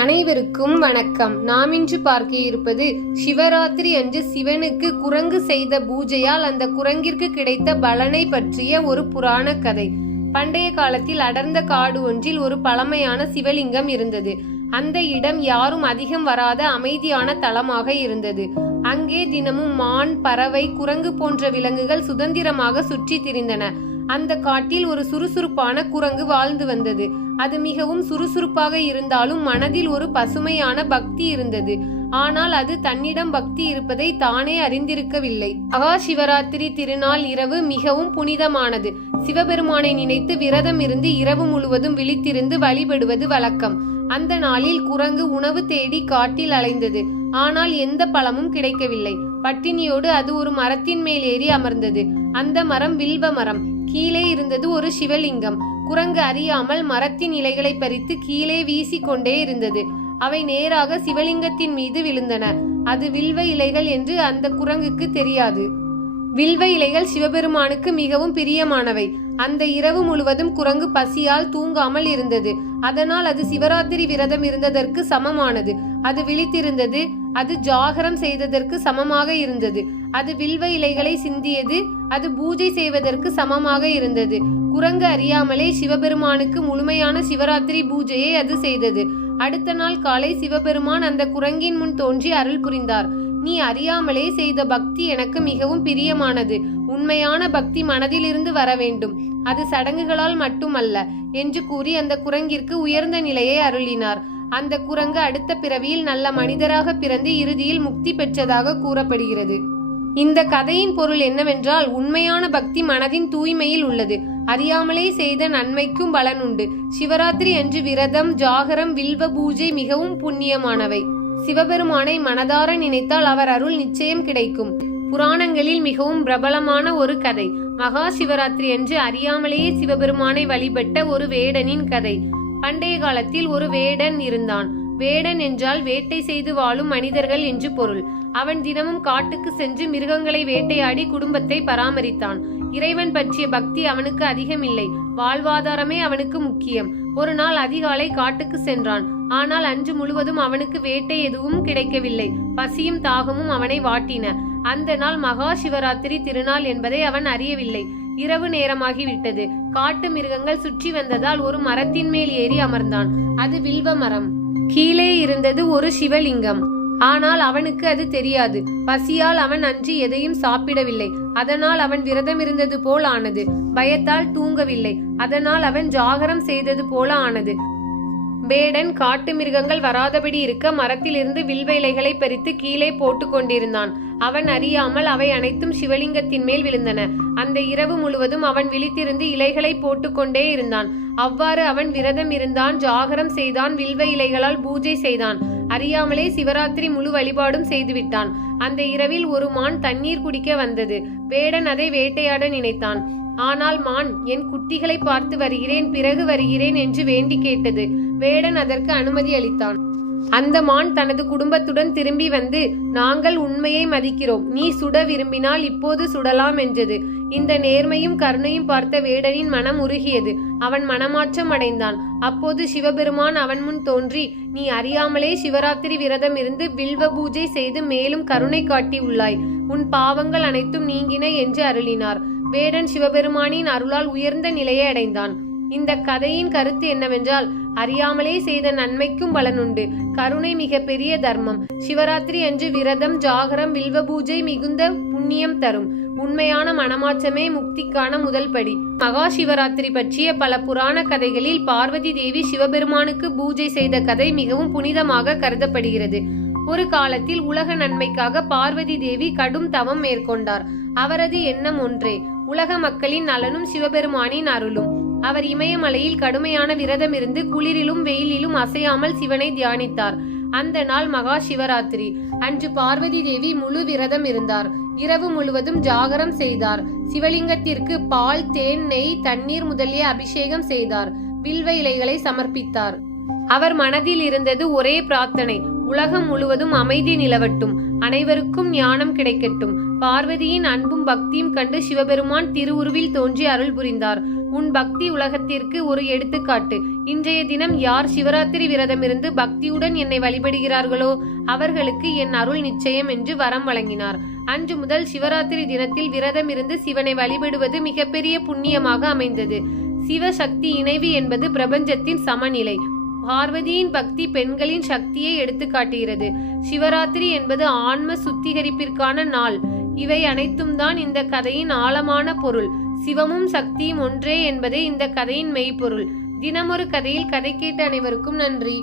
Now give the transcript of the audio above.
அனைவருக்கும் வணக்கம். நாம் இன்று பார்க்க இருப்பது சிவராத்திரி அன்று சிவனுக்கு குரங்கு செய்த பூஜையால் அந்த குரங்கிற்கு கிடைத்த பலனை பற்றிய ஒரு புராண கதை. பண்டைய காலத்தில் அடர்ந்த காடு ஒன்றில் ஒரு பழமையான சிவலிங்கம் இருந்தது. அந்த இடம் யாரும் அதிகம் வராத அமைதியான தலமாக இருந்தது. அங்கே தினமும் மான் பறவை குரங்கு போன்ற விலங்குகள் சுதந்திரமாக சுற்றி திரிந்தன. அந்த காட்டில் ஒரு சுறுசுறுப்பான குரங்கு வாழ்ந்து வந்தது. அது மிகவும் சுறுசுறுப்பாக இருந்தாலும் மனதில் ஒரு பசுமையான பக்தி இருந்தது. ஆனால் அது தன்னிடம் பக்தி இருப்பதை தானே அறிந்திருக்கவில்லை. மகா சிவராத்திரி திருநாள் இரவு மிகவும் புனிதமானது. சிவபெருமானை நினைத்து விரதம் இருந்து இரவு முழுவதும் விழித்திருந்து வழிபடுவது வழக்கம். அந்த நாளில் குரங்கு உணவு தேடி காட்டில் அலைந்தது. ஆனால் எந்த பழமும் கிடைக்கவில்லை. பட்டினியோடு அது ஒரு மரத்தின் மேல் ஏறி அமர்ந்தது. அந்த மரம் வில்வ மரம். கீழே இருந்தது ஒரு சிவலிங்கம். குரங்கு அறியாமல் மரத்தின் இலைகளை பறித்து கீழே வீசிக்கொண்டே இருந்தது. அவை நேராக சிவலிங்கத்தின் மீது விழுந்தன. அது வில்வ இலைகள் என்று அந்த குரங்குக்கு தெரியாது. வில்வ இலைகள் சிவபெருமானுக்கு மிகவும் பிரியமானவை. அந்த இரவு முழுவதும் குரங்கு பசியால் தூங்காமல் இருந்தது. அதனால் அது சிவராத்திரி விரதம் இருந்ததற்கு சமமானது. அது விழித்திருந்தது. அது ஜாகரம் செய்ததற்கு சமமாக இருந்தது. அது வில்வ இலைகளை சிந்தியது. அது பூஜை செய்வதற்கு சமமாக இருந்தது. குரங்கு அறியாமலே சிவபெருமானுக்கு முழுமையான சிவராத்திரி பூஜையை அது செய்தது. அடுத்த நாள் காலை சிவபெருமான் அந்த குரங்கின் முன் தோன்றி அருள் புரிந்தார். நீ அறியாமலே செய்த பக்தி எனக்கு மிகவும் பிரியமானது. உண்மையான பக்தி மனதிலிருந்து வர வேண்டும். அது சடங்குகளால் மட்டுமல்ல என்று கூறி அந்த குரங்கிற்கு உயர்ந்த நிலையை அருளினார். அந்த குரங்கு அடுத்த பிறவியில் நல்ல மனிதராக பிறந்து இறுதியில் முக்தி பெற்றதாக கூறப்படுகிறது. இந்த கதையின் பொருள் என்னவென்றால் உண்மையான பக்தி மனதின் தூய்மையில் உள்ளது. அறியாமலே செய்த நன்மைக்கும் பலன் உண்டு சிவராத்திரி அன்று விரதம் ஜாகரம் வில்வ பூஜை மிகவும் புண்ணியமானவை. சிவபெருமானை மனதார நினைத்தால் அவர் அருள் நிச்சயம் கிடைக்கும். புராணங்களில் மிகவும் பிரபலமான ஒரு கதை. மகா சிவராத்திரி அன்று அறியாமலேயே சிவபெருமானை வழிபட்ட ஒரு வேடனின் கதை. பண்டைய காலத்தில் ஒரு வேடன் இருந்தான். வேடன் என்றால் வேட்டை செய்து வாழும் மனிதர்கள் என்று பொருள். அவன் தினமும் காட்டுக்கு சென்று மிருகங்களை வேட்டையாடி குடும்பத்தை பராமரித்தான். இறைவன் பற்றிய பக்தி அவனுக்கு அதிகமில்லை. வாழ்வாதாரமே அவனுக்கு முக்கியம். ஒரு நாள் அதிகாலை காட்டுக்கு சென்றான். ஆனால் அன்று முழுவதும் அவனுக்கு வேட்டை எதுவும் கிடைக்கவில்லை. பசியும் தாகமும் அவனை வாட்டின. அந்த நாள் மகா சிவராத்திரி திருநாள் என்பதை அவன் அறியவில்லை. இரவு நேரமாகிவிட்டது. காட்டு மிருகங்கள் சுற்றி வந்ததால் ஒரு மரத்தின் மேல் ஏறி அமர்ந்தான். அது வில்வ மரம். கீழே இருந்தது ஒரு சிவலிங்கம். ஆனால் அவனுக்கு அது தெரியாது. பசியால் அவன் அன்று எதையும் சாப்பிடவில்லை. அதனால் அவன் விரதம் இருந்தது போல் ஆனது. பயத்தால் தூங்கவில்லை. அதனால் அவன் ஜாகரம் செய்தது போல ஆனது. பேடன் காட்டு மிருகங்கள் வராதபடி இருக்க மரத்திலிருந்து வில்வ இலைகளை பறித்து கீழே போட்டு கொண்டிருந்தான். அவன் அறியாமல் அவை அனைத்தும் சிவலிங்கத்தின் மேல் விழுந்தன. அந்த இரவு முழுவதும் அவன் விழித்திருந்து இலைகளை போட்டுக்கொண்டே இருந்தான். அவ்வாறு அவன் விரதம் இருந்தான் ஜாகரம் செய்தான் வில்வ இலைகளால் பூஜை செய்தான். அறியாமலே சிவராத்திரி முழு வழிபாடும் செய்துவிட்டான். அந்த இரவில் ஒரு மான் தண்ணீர் குடிக்க வந்தது. பேடன் அதை வேட்டையாட நினைத்தான். ஆனால் மான் என் குட்டிகளை பார்த்து வருகிறேன் பிறகு வருகிறேன் என்று வேண்டி கேட்டது. வேடன் அதற்கு அனுமதி அளித்தான். அந்த மான் தனது குடும்பத்துடன் திரும்பி வந்து நாங்கள் உண்மையை மதிக்கிறோம். நீ சுட விரும்பினால் இப்போது சுடலாம் என்றது. இந்த நேர்மையும் கருணையும் பார்த்த வேடனின் மனம் உருகியது. அவன் மனமாற்றம் அடைந்தான். அப்போது சிவபெருமான் அவன் முன் தோன்றி நீ அறியாமலே சிவராத்திரி விரதம் இருந்து வில்வ பூஜை செய்து மேலும் கருணை காட்டி உள்ளாய். உன் பாவங்கள் அனைத்தும் நீங்கின என்று அருளினார். வேடன் சிவபெருமானின் அருளால் உயர்ந்த நிலையை அடைந்தான். இந்த கதையின் கருத்து என்னவென்றால் அறியாமலே செய்த நன்மைக்கும் பலனுண்டு. கருணை மிக பெரிய தர்மம். சிவராத்திரி அன்று விரதம் ஜாகரம் வில்வ பூஜை மிகுந்த புண்ணியம் தரும். உண்மையான மனமாற்றமே முக்திக்கான முதல் படி. மகா சிவராத்திரி பற்றிய பல புராண கதைகளில் பார்வதி தேவி சிவபெருமானுக்கு பூஜை செய்த கதை மிகவும் புனிதமாக கருதப்படுகிறது. ஒரு காலத்தில் உலக நன்மைக்காக பார்வதி தேவி கடும் தவம் மேற்கொண்டார். அவரது எண்ணம் ஒன்றே உலக மக்களின் நலனும் சிவபெருமானின் அருளும். அவர் இமயமலையில் கடுமையான விரதம் இருந்து குளிரிலும் வெயிலிலும் அசையாமல் சிவனை தியானித்தார். அந்த நாள் மகா சிவராத்திரி. அன்று பார்வதி தேவி முழு விரதம் இருந்தார். இரவு முழுவதும் ஜாகரம் செய்தார். சிவலிங்கத்திற்கு பால் தேன் நெய் தண்ணீர் முதலிய அபிஷேகம் செய்தார். வில்வ இலைகளை சமர்ப்பித்தார். அவர் மனதில் இருந்தது ஒரே பிரார்த்தனை. உலகம் முழுவதும் அமைதி நிலவட்டும். அனைவருக்கும் ஞானம் கிடைக்கட்டும். பார்வதியின் அன்பும் பக்தியும் கண்டு சிவபெருமான் திருவுருவில் தோன்றி அருள் புரிந்தார். உன் பக்தி உலகத்திற்கு ஒரு எடுத்துக்காட்டு. இன்றைய தினம் யார் சிவராத்திரி விரதமிருந்து பக்தியுடன் என்னை வழிபடுகிறார்களோ அவர்களுக்கு என் அருள் நிச்சயம் என்று வரம் வழங்கினார். அன்று முதல் சிவராத்திரி தினத்தில் விரதம் இருந்து சிவனை வழிபடுவது மிகப்பெரிய புண்ணியமாக அமைந்தது. சிவசக்தி இணைவு என்பது பிரபஞ்சத்தின் சமநிலை. பார்வதியின் பக்தி பெண்களின் சக்தியை எடுத்துக்காட்டுகிறது. சிவராத்திரி என்பது ஆன்ம சுத்திகரிப்பிற்கான நாள். இவை அனைத்தும் தான் இந்த கதையின் ஆழமான பொருள். சிவமும் சக்தியும் ஒன்றே என்பதே இந்த கதையின் மெய்ப்பொருள். தினமொரு கதையில் கதை கேட்ட அனைவருக்கும் நன்றி.